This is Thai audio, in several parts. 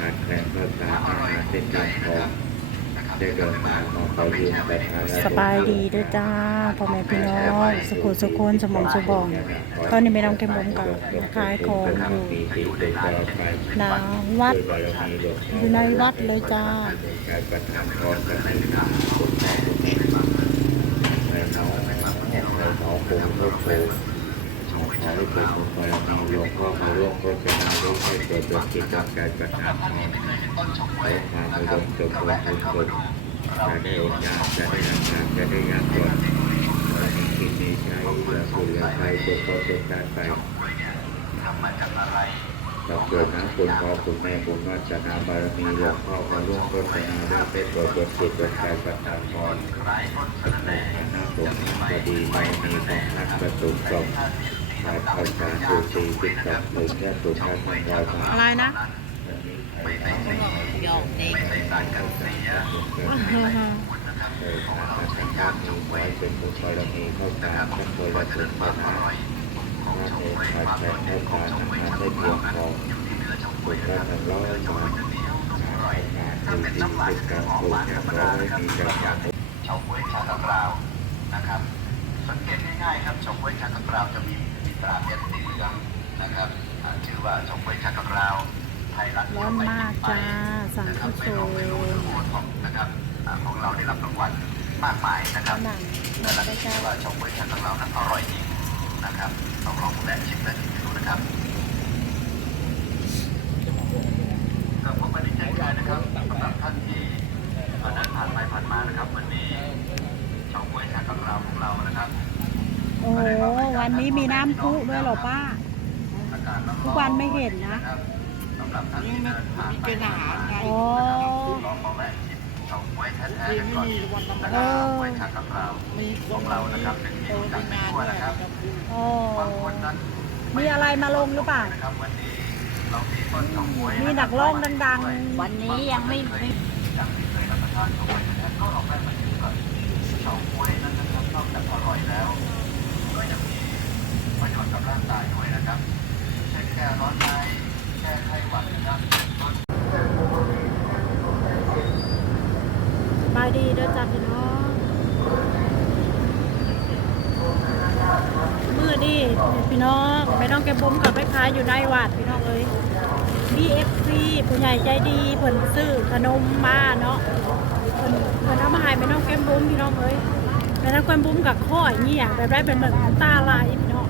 ขาดแคลนข้าวสารอาหารเป็นเพียงพอได้เดินทางมาขอยืมประทานสบายดีเด้วยจ้าพ่อแม่พี่น้องสุขุสุคนสมองสุบอง ตอนนี้ไม่ต้องเก็บผมกับขายของอยู่หนาวัดอยู่ในวัดเลยจ้าการประทานพรกับคุณพ่อคุณแม่ ในน้องในน้องคงลูกโป่ขอให้เป็นบุญบารมีหลวงพ่อมาร่วมโฆษณาร่วมให้เกิดเป็นกิจกรรมการประทานพรขอความอุดมสมบูรณ์ทุกคนจะได้อดอยากจะได้ทำงานจะได้ยานกจนมีกินมีใช้เหลือคุณเหลือใครตัวโตเป็นการไปเราเกิดนะคุณพ่อคุณแม่คุณวาสนาบารมีหลวงพ่อมาร่วมโฆษณาร่วมเป็นตัวบทสิทธิ์บทการประทานพรในฐานะสงฆ์จะดีไม่มีของนักประตูกรมาดข้าวสารสูสีติดกับหรือแค่สุขภาพของเราอะไรนะหยอกเด็กเออพระสังฆามีไว้เป็นบุญบารมีเข้าตามทั้งโดยละถึงปัญหาพระเอกขาดแคลนเข้าตามอาหารได้เพียงพอบุญพระหนึ่งร้อยบาทอาหารสี่สิบเป็นการปลูกแค่ร้อยมีกำลังเฉาก๊วยชากังราวนะครับ สังเกตง่ายๆครับเฉาก๊วยชากังราวจะมีมีตราเม็ดสีเหลืองนะครับอ่าชื่อว่าเฉาก๊วยชากังราวไทยรัฐร้อนมากจ้าสั่งนะครัข้าบวไปโซลงไปดูโอท็อปนะครับอ่าของเราได้รับรางวัลมากมายนะครับหนังหนันั่นงแหละได้ชื่จ้าอว่าเฉาก๊วยชากังราวนั้นอร่อยจริงนะครับต้องลองแวะชิมและชิมดูนะครับก็พบกันในใจได้นะครับสำหรับท่านที่เดินผ่านไปผ่านมานะครับ วันนี้เฉาก๊ วยชากังราวของเรานะครับโอ้วันนี้มีน้ำพุด้วยเหรอป้า ทุกวันไม่เห็นนะสำหรับท่านที่เดินทางไปเป็นอาหารไงโอ้ลองมาแวะชิมเฉาก๊วยแท้ๆกันก่อนมีวันธรรมนะคดารับเฉาก๊วยชากังราวมีของเรานะครับเป็นที่โตรู้จัเป็กนไปงานทั่วด้วยนะครับโอ้บางคนนั้นมีอะไรมาลงหรือเปล่านะครับวันนี้เรามีต้นเฉาก๊วยมีนักร้องดังวันนี้ยังไม่ไม่ องแวะมาชิมก่อนเฉาก๊วยนั้นนะอกจากอร่อยแล้ว ก็ยังมีประโยชน์กับร่างกายด้วยนะครับเช่นแก้ร้อนในแก้ไข้หวัดนะครับบายดีด้อจ้าพี่น้องมือนี่พี่น้องไม่ต้องเก็บบุ้มกับไปขาอยู่ในวัดพี่น้องเอ้ย BFC ผู้ใหญ่ใจดีเพิ่นซื้อขนมมาเนาะเพิ่นเพิ่นเอามาให้แม่น้องแก้มบุ้มพี่น้องเอ้ย แม่น้องแก้มบุ้มกับข้ออย่างนี้อย่างแบบได้เป็นเหมือนน้ำตาลายพี่น้อง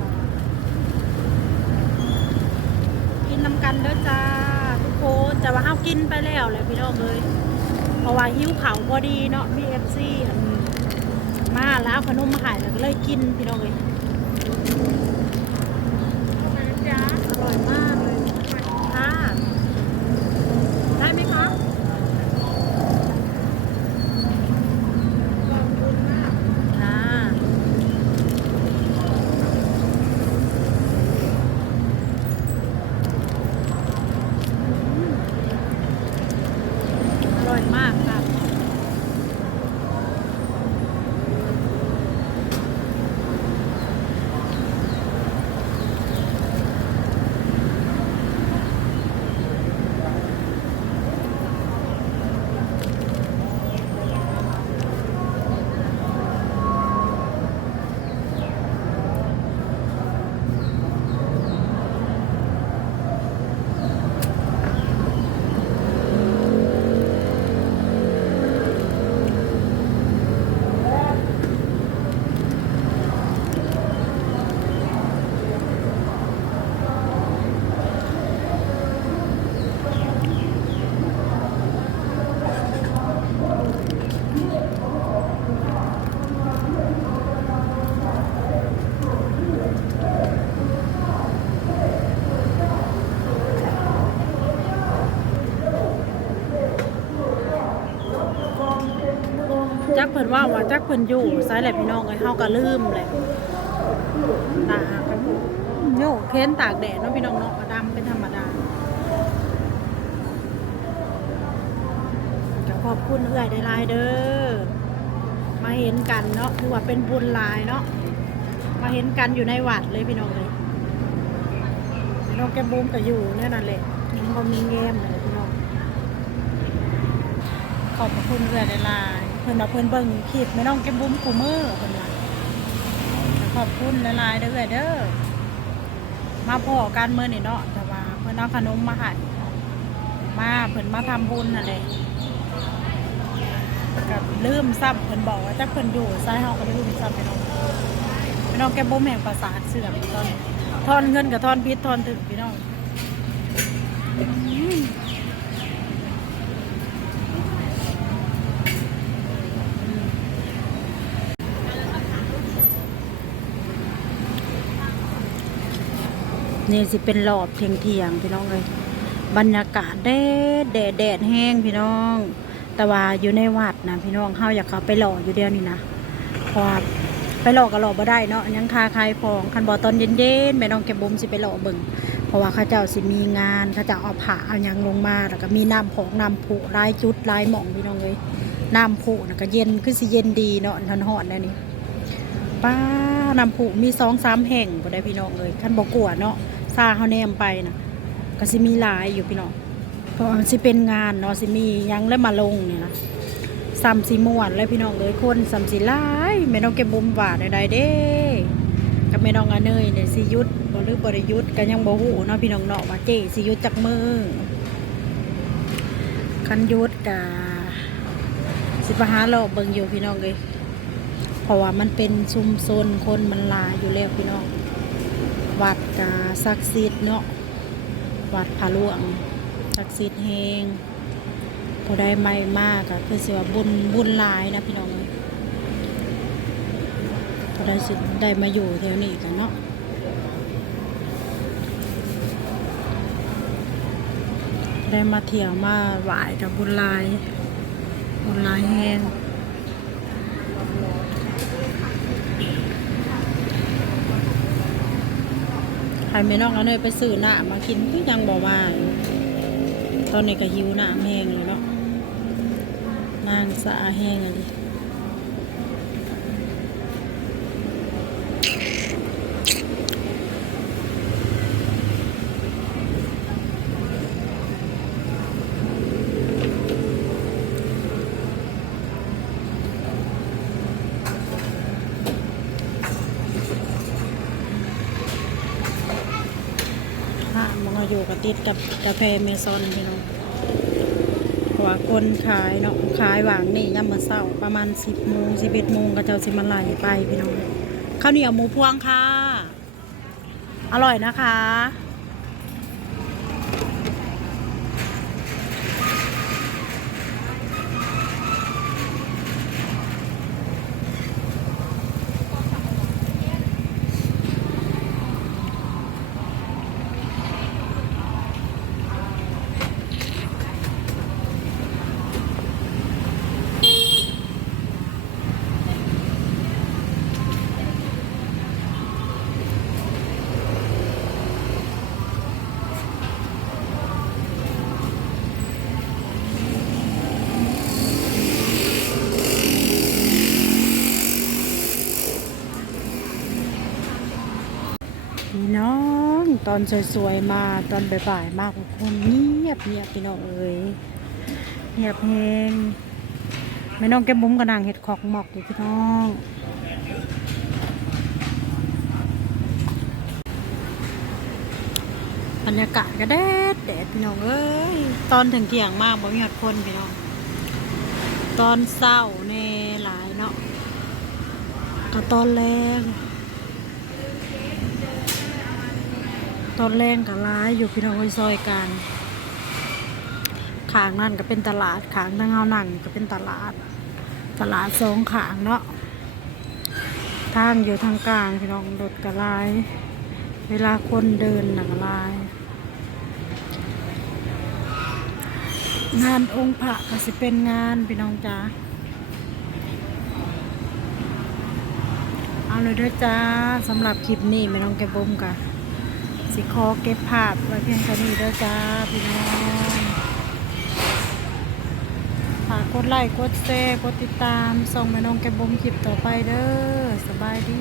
กินน้ำกันเด้อจ้าทุกคนจะว่าเฮากินไปแล้วแหละพี่น้องเลยเพราะว่าหิวเขาพอดีเนาะมีเอฟซีมาแล้วขนมมาหายแล้วก็เลยกินพี่น้องเลยอร่อยมากเลยค่ะ ได้ไหมคะค่ะอืมอร่อยมากค่ะ จัก เพิ่นว่าว่าจักเพิ่นอยู่ไสแหละพี่น้องเอ้ยเฮาก็ลืมแหละตากันโยกเค้นตากแดดเนาะพี่น้องเนาะก็ดำเป็นธรรมดาก็ขอบคุณเอื้อยได้ลายเด้อมาเห็นกันเนาะถือว่าเป็นบุญลายเนาะมาเห็นกันอยู่ในวัดเลยพี่น้องเลยพี่น้องแกบูมก็อยู่เนี่ยนั่นแหละยังมีแง้มเลยพี่น้องขอบคุณเอื้อหลาย พิ่นมาเพิ่นเบิ่งคลิปแม่น้องแก้มบุ้มกูมือเพิ่นว่าขอบคุณหลายๆเด้อเอื้อเด้อมาพอกันมื้อนี่เนาะแต่ว่าเพิ่นเอาขนมมาให้มาเพิ่นมาทำบุญนั่นแหละกับลืมซ้ำเพิ่นบอกว่าจักเพิ่นอยู่ซ้ายเฮาก็ลืมซ้ำไปน้องแม่น้องแก้มบุ้มแห่งประสาทเสื่อมตอนทอนเงินกับทอนพิษทอนถึงพี่น้อง นี่สิเป็นหลอบเทียงเทียงพี่น้องเลยบรรยากาศแดดแดดแดดแห้งพี่น้อง แต่ว่าอยู่ในวัดนะพี่น้องเฮาอยากเขาไปหล่ออยู่เดียวนี่นะพราะว่าไปหล่อก็หล่อบ่ได้เนาะยังคาคายพองคันบ่ตอนเย็นๆแม่น้องแกบุมสิไปหล่อเบิ่งเพราะว่าเขาเจ้าสิมีงานเขาเจ้าเอาผ้าเอายังลงมาแล้วก็มีน้ำผงน้ำผุลายจุดลายหม่องพี่น้องเลยน้ำผุน่ะก็เย็นคือสิเย็นดีเนาะทอนหอนๆแน่นี่ป้าน้ำผุมีสองสามแห่งก็ได้พี่น้องเลยท่านบอกกลัวเนาะาเขาแนมไปนะก็สิมีหลายอยู่พี่น้องเพราะว่าสิเป็นงานเนาะสิมียังแล้วมาลงเนี่ยนะซัมสีม่วนเลยพี่น้องเลยคนซัมสีลายแม่น้องเก็บบุมหวานใดๆเด้กับแม่น้องอเนยเนี่ยสิยุดบ่หรือบริยุทธ์ก็ยังบ่ฮู้เนาะพี่น้องเนาะว่าเจสิยุดจักมือคันยุดกะสิไปหาเลาเบิ่งอยู่พี่น้องเลยเพราะว่ามันเป็นชุมชนคนมันลายอยู่แล้วพี่น้อง วัดกาศักดิ์สิทธิ์เนาะวัดผาหลวงศักดิ์สิทธิ์แหงผู้ใดไม่มากก็คือสิว่าบุญบุญหลายนะพี่น้องเอ้ยผู้ใดสิได้มาอยู่แถวนี้กันเนาะได้มาเที่ยวมาไหว้กับบุญหลายบุญหลายแหง ใคร ไม่นอกแล้วเนยไปซื้อหน้ามากินก็ยังบอกว่า ตอนนี้ก็หิวหน้าแห้งเลยเนาะนางสะอาแห้งเลยถ้ามันก็อยู่กับ ติดกับกาแฟเมซอนพี่น้องเพราะว่าคนขายเนาะขายหวานนี่ย่ำมาเศร้าประมาณสิบโมงสิบเอ็ดโมงก็จะสิมาไล่ไปพี่น้องข้าวเหนียวหมูพวงค่ะ อร่อยนะคะ พี่น้องตอนสวยๆมาตอนบ่ายๆมากคนเงียบเงียบพี่น้องเอ้ยเงียบเฮงไม่น้องแก้มบุ้มกระนางเห็ดขอกหมอกอยู่พี่น้องบรรยากาศก็แดดแดดพี่น้องเอ้ยตอนถึงเที่ยงมากบ่มีหดคนพี่น้องตอนเศร้าเน่หลายเนาะก็ตอนแรง ตอนแรงกับร้ายอยู่พี่น้องซอยกันขางนั่นก็เป็นตลาดขางทางเฮานั่งก็เป็นตลาด ตลาดสองขางเนาะทางอยู่ทางกลางพี่น้องรถกับลาย เวลาคนเดินหนักลาย งานองค์พระก็สิเป็นงานพี่น้องจ้าเอาเลยด้วยจ้าสำหรับคลิปนี้ไม่ต้องแกบมกะ สิคอเก็บภาพไว้เพียงแค่นี้เด้อจ้าพี่น้องฝากกดไลค์กดแชร์กดติดตามส่งแม่น้องแกบบมคลิปต่อไปเด้อสบายดี